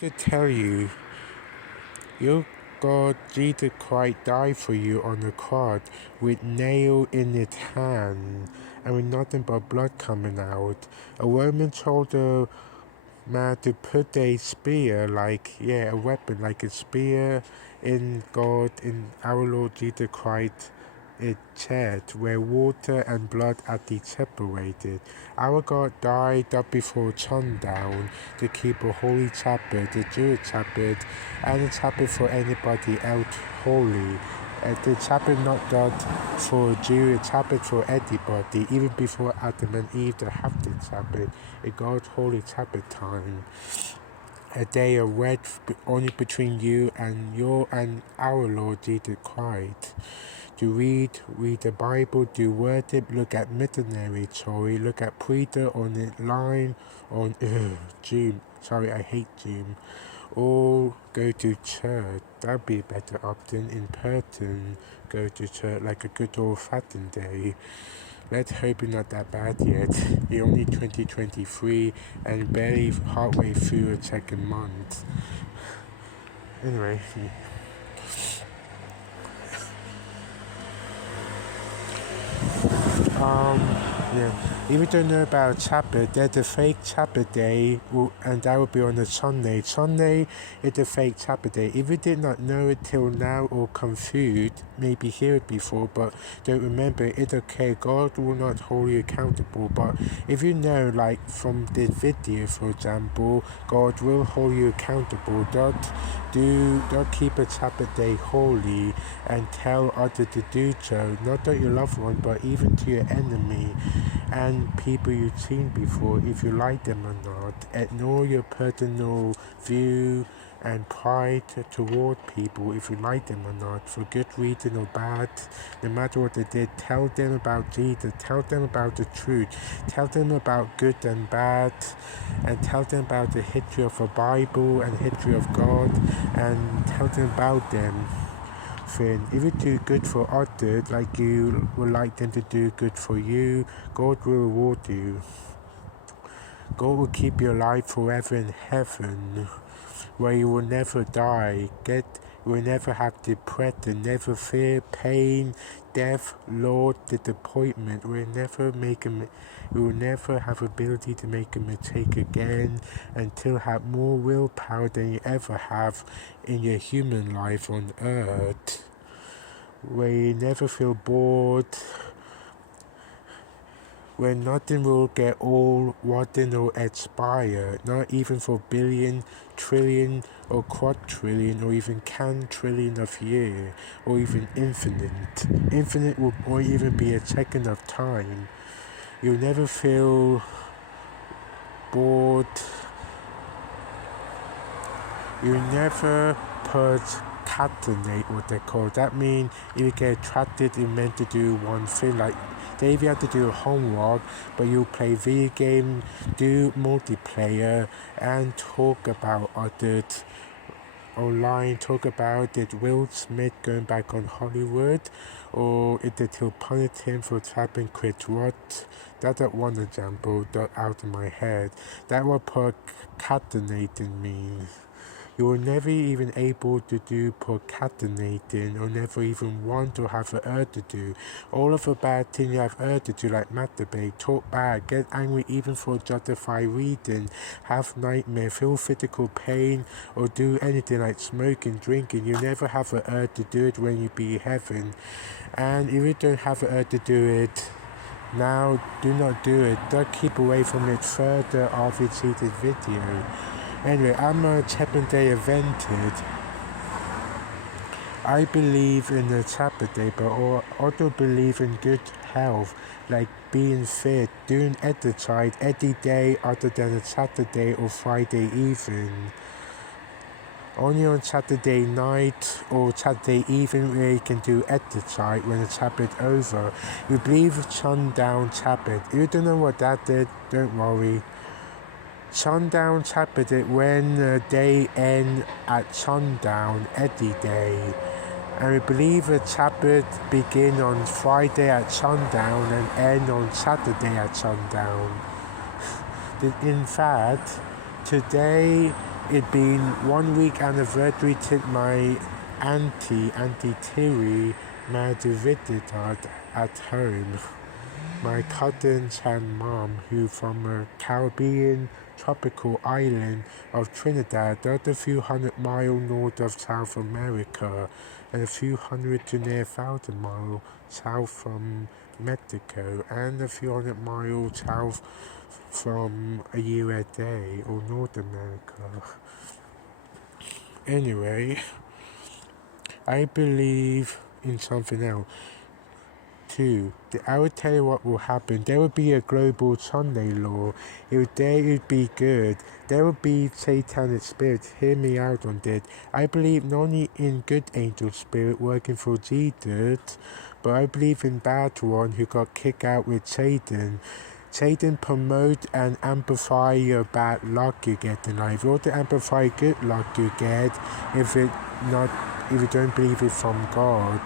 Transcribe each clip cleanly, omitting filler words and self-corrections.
To tell you, your God Jesus Christ died for you on the cross with nail in its hand and with nothing but blood coming out. A Roman told the man to put a spear, a weapon, like a spear in God, in our Lord Jesus Christ, it church where water and blood are separated. Our God died up before sundown to keep a holy Sabbath, the Jewish Sabbath, and a Sabbath for anybody else holy. The Sabbath not done for Jewish Sabbath for anybody, even before Adam and Eve to have the Sabbath, a God's holy Sabbath time. A day of rest only between you and our Lord Jesus Christ. To read the Bible, do worship, look at missionary story, look at preacher on the line on Zoom. Sorry, I hate Zoom. Or go to church. That'd be a better option. In person, go to church like a good old-fashioned day. Let's hope it's not that bad yet. It's only 2023 and barely halfway through a second month. Anyway. Yeah. If you don't know about Sabbath, there's a fake Sabbath day, and that will be on a Sunday. Sunday is a fake Sabbath day. If you did not know it till now or confused, maybe hear it before, but don't remember, it's okay. God will not hold you accountable. But if you know, like from this video, for example, God will hold you accountable. Don't keep a Sabbath day holy and tell others to do so. Not that your loved one, but even to your enemy and people you've seen before, if you like them or not. Ignore your personal view and pride toward people, if you like them or not, for good reason or bad. No matter what they did, tell them about Jesus, tell them about the truth, tell them about good and bad, and tell them about the history of the Bible and history of God, and tell them about them. If you do good for others like you would like them to do good for you, God will reward you. God will keep you alive forever in heaven, where you will never die. You will never have depression, never fear, pain, death, Lord, disappointment. You will never have ability to make a mistake again, until have more willpower than you ever have in your human life on earth, where you never feel bored, where nothing will get old, rotten or expire, not even for billion, trillion or quadrillion or even quadrillion of years, or even infinite. Infinite will even be a second of time. You'll never feel bored. You never procrastinate, what they call. That means if you get attracted, you're meant to do one thing. Like, if you have to do homework, but you play video game, do multiplayer, and talk about others online, talk about did Will Smith going back on Hollywood, or did they punish him for trapping Chris Rock? That's one example out of my head. That what procrastinating means. You were never even able to do procrastinating, or never even want to have an urge to do. All of the bad things you have urge to do, like masturbate, talk bad, get angry even for justified reason, have nightmare, feel physical pain, or do anything like smoking, drinking. You never have an urge to do it when you be in heaven. And if you don't have an urge to do it, now do not do it. Don't keep away from it further after you see this video. Anyway, I'm a Sabbath Day Adventist. I believe in the Sabbath Day, but also believe in good health, like being fit, doing exercise every day other than a Saturday or Friday evening. Only on Saturday night or Saturday evening where you can do exercise when the Sabbath over. We believe sundown Sabbath. If you don't know what that is, don't worry. Sundown Sabbath is when the day ends at sundown every day. And we believe the Sabbath begin on Friday at sundown and end on Saturday at sundown. In fact, today it been 1 week anniversary to my Auntie Terry visited at home. My cousins and mom, who from a Caribbean tropical island of Trinidad, that's a few 100 miles north of South America, and a few hundred to near 1,000 miles south from Mexico, and a few 100 miles south from USA or North America. Anyway, I believe in something else. Two, I will tell you what will happen. There will be a global Sunday law. It would be good. There will be satanic spirits. Hear me out on that. I believe not only in good angel spirit working for Jesus, but I believe in bad one who got kicked out with Satan. Satan promote and amplify your bad luck you get in life. You also amplify good luck you get if you don't believe it from God.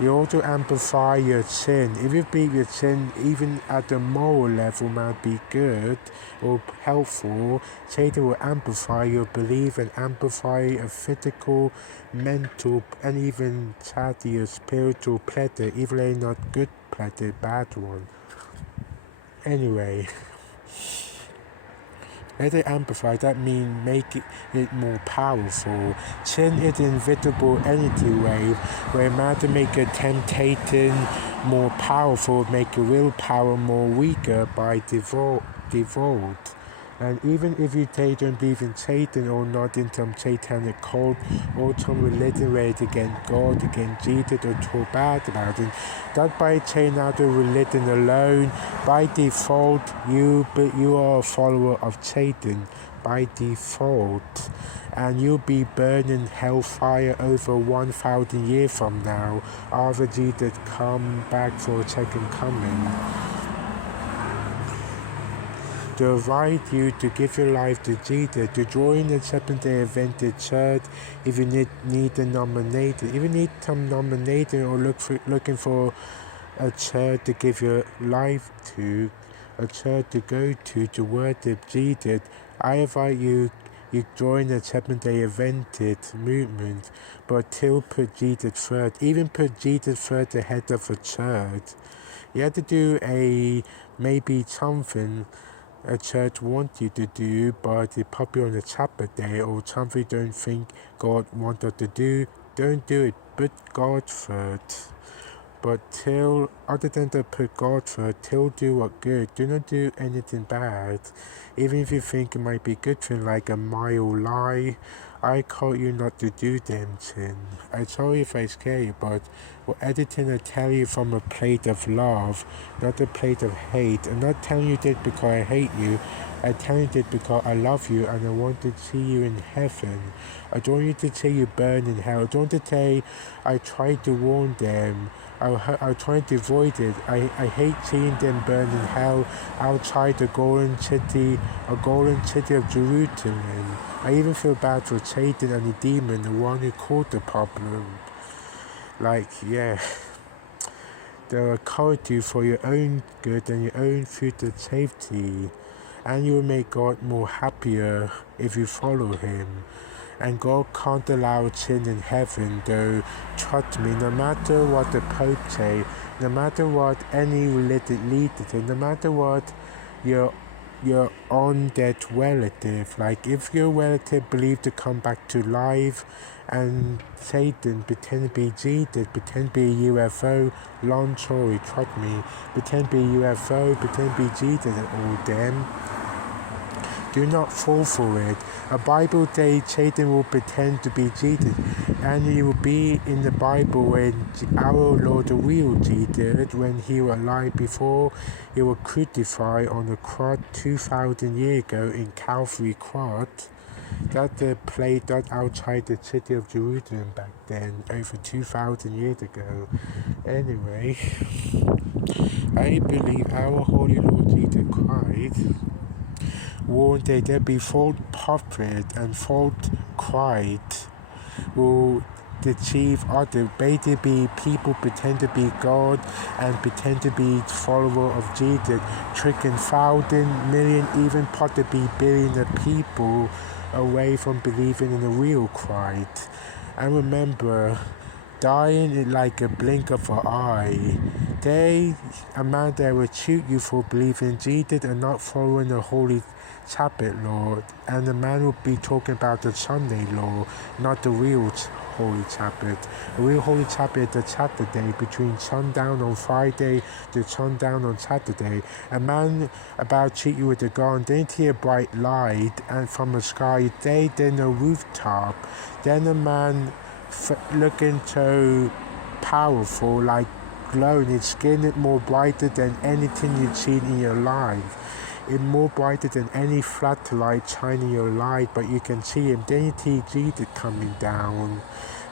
You also amplify your sin. If you believe your sin, even at the moral level, might be good or helpful, Satan will amplify your belief and amplify a physical, mental, and even sadly your spiritual pleasure, even though not good pleasure, bad one. Anyway, let it amplify, that means make it more powerful. Sin is an invisible energy wave where it matter make a temptation more powerful, make your willpower more weaker by default. And even if you don't believe in Satan or not in some satanic cult or some religion where it's against God, against Jesus, or talk bad about it, that by saying out of religion alone, by default, you are a follower of Satan by default, and you'll be burning hellfire over 1,000 years from now after Jesus come back for a second coming. To invite you to give your life to Jesus, to join the Seventh-day Adventist Church if you need a nominator. If you need some nominator or looking for a church to give your life to, a church to go to worship Jesus, I invite you join the Seventh-day Adventist movement, but still put Jesus first. Even put Jesus first ahead of a church. You have to do maybe something a church wants you to do, but it's probably on a Sabbath day or something you don't think God wants us to do. Don't do it. Put God first. But other than to put God first, do what good. Do not do anything bad. Even if you think it might be good thing, like a mild lie, I call you not to do them sin. I'm sorry if I scare you, but editing I tell you from a place of love, not a place of hate. I'm not telling you this because I hate you. I tell you this because I love you and I want to see you in heaven. I don't want you to say you burn in hell. I don't want to say I tried to warn them. I'll try to avoid it. I hate seeing them burn in hell outside the golden city of Jerusalem. I even feel bad for Satan and the demon, the one who caused the problem. They'll encourage you for your own good and your own future safety. And you will make God more happier if you follow him. And God can't allow sin in heaven, though. Trust me, no matter what the Pope say, no matter what any religious leader say, no matter what your on-dead relative, like if your relative believed to come back to life, and Satan pretend to be Jesus, pretend to be a UFO, long story, trust me, pretend to be a UFO, pretend to be Jesus and all them. Do not fall for it. A Bible says Satan will pretend to be Jesus, and he will be in the Bible when our Lord, the real Jesus, when he was alive before he was crucified on the cross 2,000 years ago in Calvary Cross. That's a place that outside the city of Jerusalem back then, over 2,000 years ago. Anyway, I believe our Holy Lord Jesus Christ warned that there be false prophet and false Christ will deceive others. Basically, people pretend to be God and pretend to be follower of Jesus, tricking 1,000, million, even possibly billion of people away from believing in a real Christ. And remember, dying is like a blink of an eye. A man that will shoot you for believing Jesus and not following the holy Sabbath law, and the man will be talking about the Sunday law, not the real holy Sabbath. The real holy Sabbath is the Saturday between sundown on Friday to sundown on Saturday. A man about to shoot you with a gun, then see a bright light and from the sky, then a rooftop, then a man looking so powerful, like glowing, his skin is more brighter than anything you've seen in your life. It's more brighter than any floodlight shining your light, but you can see him. Then you see Jesus coming down,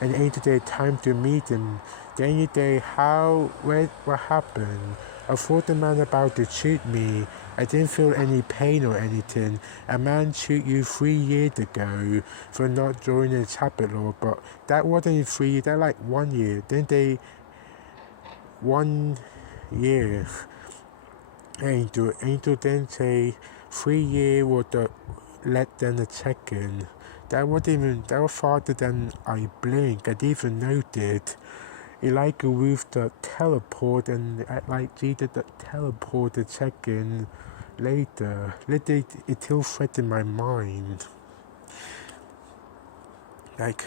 and ain't there time to meet him. Then you say, what happened? I thought the man about to shoot me. I didn't feel any pain or anything. A man shoot you 3 years ago for not joining the Sabbath law, but that wasn't 3 years, that like 1 year. Then 1 year. Angel then say 3 years was less than a second. That was farther than I blink. I didn't even notice. It like a roof that teleport, and like Jesus that teleport a second later. It still threatened my mind. Like,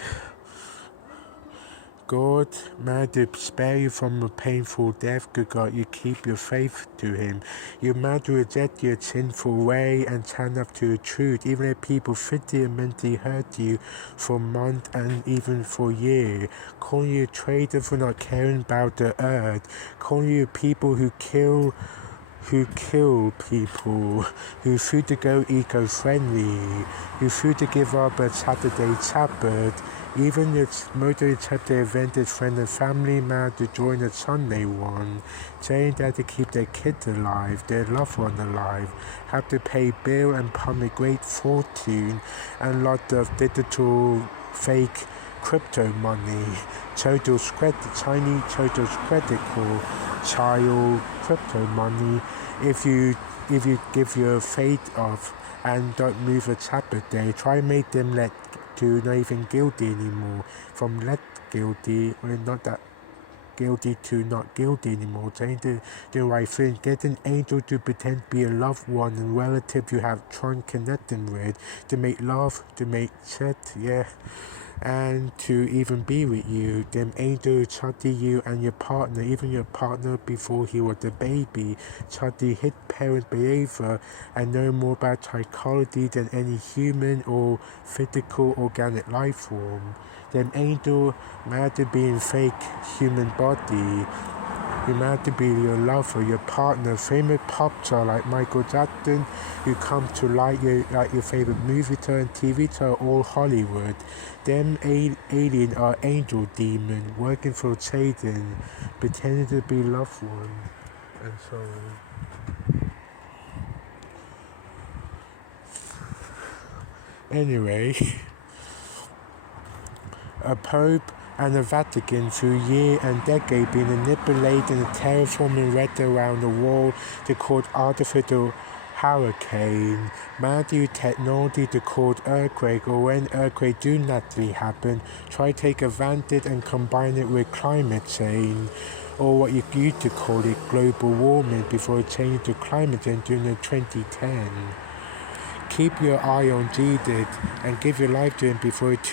God, man, to spare you from a painful death, good God, you keep your faith to Him. You man to reject your sinful way and stand up to the truth, even if people physically and mentally hurt you for months and even for years. Calling you a traitor for not caring about the earth. Calling you people who kill people, who refuse to go eco-friendly, who refuse to give up a Saturday Sabbath, even if most of the event is friends and family man to join a Sunday one, saying that to keep their kids alive, their loved one alive, have to pay bill and pump great fortune and lot of digital fake crypto money, Chinese total critical child crypto money. If you give your faith off and don't move a Sabbath day, try make them to not even guilty anymore, from let guilty or not that guilty to not guilty anymore, saying the right thing. Get an angel to pretend to be a loved one and relative you have tried connecting with, to make love, to make sex, yeah, and to even be with you. Them angels study you and your partner, even your partner before he was a baby, study his parent behavior and know more about psychology than any human or physical organic life form. Them angels mad to be in fake human body. You mad to be your lover, your partner, famous pop star like Michael Jackson, who come to like your favorite movie star and TV star, all Hollywood. Them alien are angel demon working for Satan, pretending to be loved one, and so on. Anyway, a Pope and the Vatican through year and decade been manipulating the terraforming weather around the world to cause artificial hurricane, use technology to cause earthquake, or when earthquakes do naturally happen, try to take advantage and combine it with climate change, or what you used to call it global warming before it changed to climate change during the 2010. Keep your eye on Jesus and give your life to Him before it too